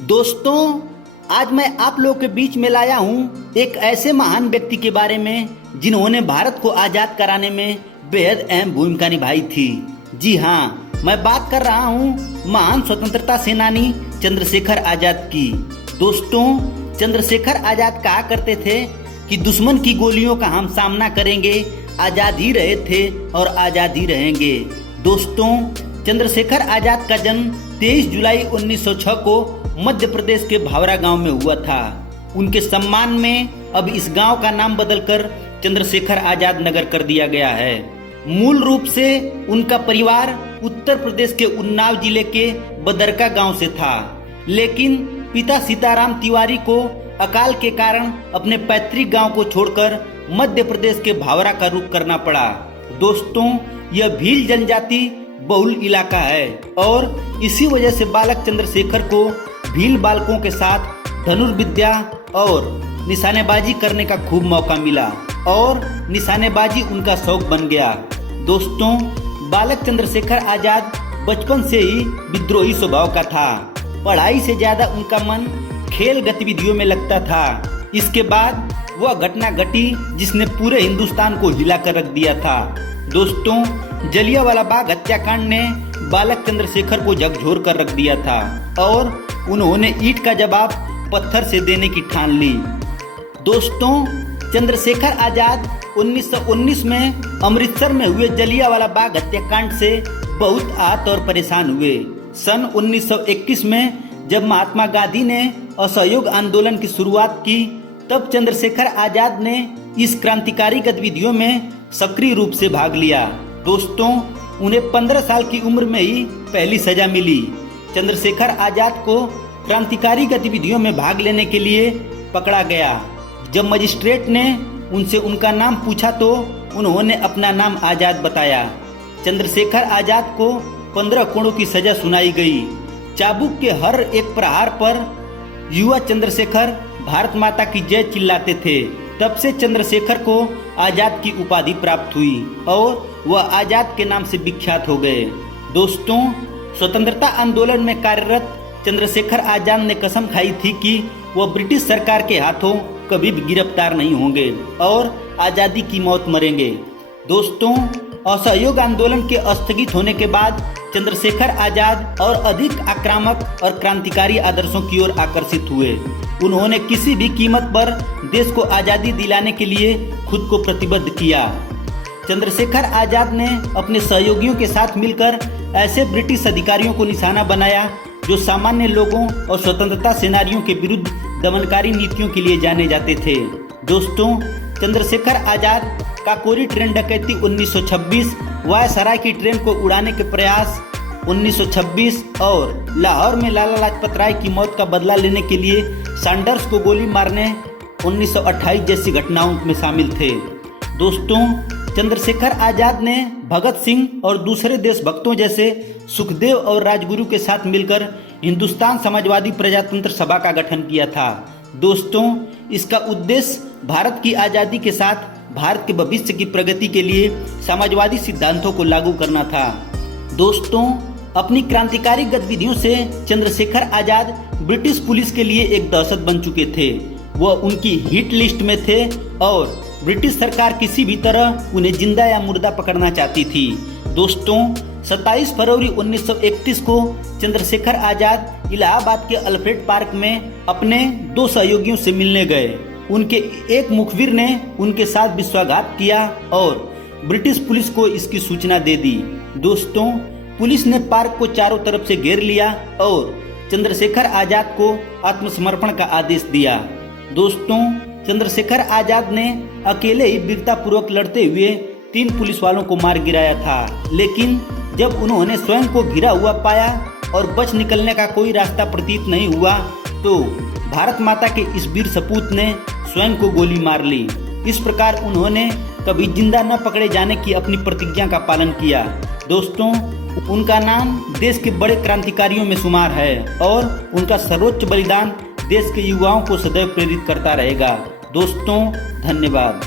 दोस्तों, आज मैं आप लोगों के बीच में लाया हूँ एक ऐसे महान व्यक्ति के बारे में जिन्होंने भारत को आजाद कराने में बेहद अहम भूमिका निभाई थी। जी हाँ, मैं बात कर रहा हूँ महान स्वतंत्रता सेनानी चंद्रशेखर आजाद की। दोस्तों, चंद्रशेखर आजाद कहा करते थे कि दुश्मन की गोलियों का हम सामना करेंगे, आजाद ही रहे थे और आजाद ही रहेंगे। दोस्तों, चंद्रशेखर आजाद का जन्म 23 जुलाई 1906 को मध्य प्रदेश के भावरा गांव में हुआ था। उनके सम्मान में अब इस गांव का नाम बदलकर चंद्रशेखर आजाद नगर कर दिया गया है। मूल रूप से उनका परिवार उत्तर प्रदेश के उन्नाव जिले के बदरका गांव से था, लेकिन पिता सीताराम तिवारी को अकाल के कारण अपने पैतृक गांव को छोड़कर मध्य प्रदेश के भावरा का रुख करना पड़ा। दोस्तों, यह भील जनजाति बहुल इलाका है और इसी वजह से बालक चंद्रशेखर को भील बालकों के साथ धनुर्विद्या और निशानेबाजी करने का खूब मौका मिला और निशानेबाजी उनका शौक बन गया। दोस्तों, बालक चंद्रशेखर आजाद बचपन से ही विद्रोही स्वभाव का था। पढ़ाई से ज्यादा उनका मन खेल गतिविधियों में लगता था। इसके बाद वह घटना घटी जिसने पूरे हिंदुस्तान को हिला कर रख दिया था। दोस्तों, जलियांवाला बाग हत्याकांड ने बालक चंद्रशेखर को झकझोर कर रख दिया था और उन्होंने ईंट का जवाब पत्थर से देने की ठान ली। दोस्तों, चंद्रशेखर आजाद 1919 में अमृतसर में हुए जलियांवाला बाग हत्याकांड से बहुत आहत और परेशान हुए। सन 1921 में जब महात्मा गांधी ने असहयोग आंदोलन की शुरुआत की, तब चंद्रशेखर आजाद ने इस क्रांतिकारी गतिविधियों में सक्रिय रूप से भाग लिया। दोस्तों, उन्हें 15 साल की उम्र में ही पहली सजा मिली। चंद्रशेखर आजाद को क्रांतिकारी गतिविधियों में भाग लेने के लिए पकड़ा गया। जब मजिस्ट्रेट ने उनसे उनका नाम पूछा तो उन्होंने अपना नाम आजाद बताया। चंद्रशेखर आजाद को 15 कोड़ों की सजा सुनाई गई। चाबुक के हर एक प्रहार पर युवा चंद्रशेखर भारत माता की जय चिल्लाते थे। तब से चंद्रशेखर को आजाद की उपाधि प्राप्त हुई और वह आजाद के नाम से विख्यात हो गए। दोस्तों, स्वतंत्रता आंदोलन में कार्यरत चंद्रशेखर आजाद ने कसम खाई थी कि वह ब्रिटिश सरकार के हाथों कभी भी गिरफ्तार नहीं होंगे और आजादी की मौत मरेंगे। दोस्तों, असहयोग आंदोलन के स्थगित होने के बाद चंद्रशेखर आजाद और अधिक आक्रामक और क्रांतिकारी आदर्शों की ओर आकर्षित हुए। उन्होंने किसी भी कीमत पर देश को आजादी दिलाने के लिए खुद को प्रतिबद्ध किया। चंद्रशेखर आजाद ने अपने सहयोगियों के साथ मिलकर ऐसे ब्रिटिश अधिकारियों को निशाना बनाया जो सामान्य लोगों और स्वतंत्रता सेनानियों के विरुद्ध दमनकारी नीतियों के लिए जाने जाते थे। दोस्तों, चंद्रशेखर आजाद काकोरी ट्रेन डकैती 1926, वायसराय की ट्रेन को उड़ाने के प्रयास 1926 और लाहौर में लाला लाजपत राय की मौत का बदला लेने के लिए सैंडर्स को गोली मारने 1928 जैसी घटनाओं में शामिल थे। दोस्तों, चंद्रशेखर आजाद ने भगत सिंह और दूसरे देशभक्तों जैसे सुखदेव और राजगुरु के साथ मिलकर हिंदुस्तान समाजवादी प्रजातंत्र सभा का गठन किया था। दोस्तों, इसका उद्देश्य भारत की आज़ादी के साथ भारत के भविष्य की प्रगति के लिए समाजवादी सिद्धांतों को लागू करना था। दोस्तों, अपनी क्रांतिकारी गतिविधियों से चंद्रशेखर आजाद ब्रिटिश पुलिस के लिए एक दहशत बन चुके थे। वह उनकी हिट लिस्ट में थे और ब्रिटिश सरकार किसी भी तरह उन्हें जिंदा या मुर्दा पकड़ना चाहती थी। दोस्तों, 27 फरवरी 1931 को चंद्रशेखर आजाद इलाहाबाद के अल्फ्रेड पार्क में अपने 2 सहयोगियों से मिलने गए। उनके एक मुखबिर ने उनके साथ विश्वासघात किया और ब्रिटिश पुलिस को इसकी सूचना दे दी। दोस्तों, पुलिस ने पार्क को चारों तरफ से घेर लिया और चंद्रशेखर आजाद को आत्मसमर्पण का आदेश दिया। दोस्तों, चंद्रशेखर आजाद ने अकेले ही वीरतापूर्वक लड़ते हुए 3 पुलिस वालों को मार गिराया था, लेकिन जब उन्होंने स्वयं को घिरा हुआ पाया और बच निकलने का कोई रास्ता प्रतीत नहीं हुआ तो भारत माता के इस वीर सपूत ने स्वयं को गोली मार ली। इस प्रकार उन्होंने कभी जिंदा न पकड़े जाने की अपनी प्रतिज्ञा का पालन किया। दोस्तों, उनका नाम देश के बड़े क्रांतिकारियों में शुमार है और उनका सर्वोच्च बलिदान देश के युवाओं को सदैव प्रेरित करता रहेगा। दोस्तों, धन्यवाद।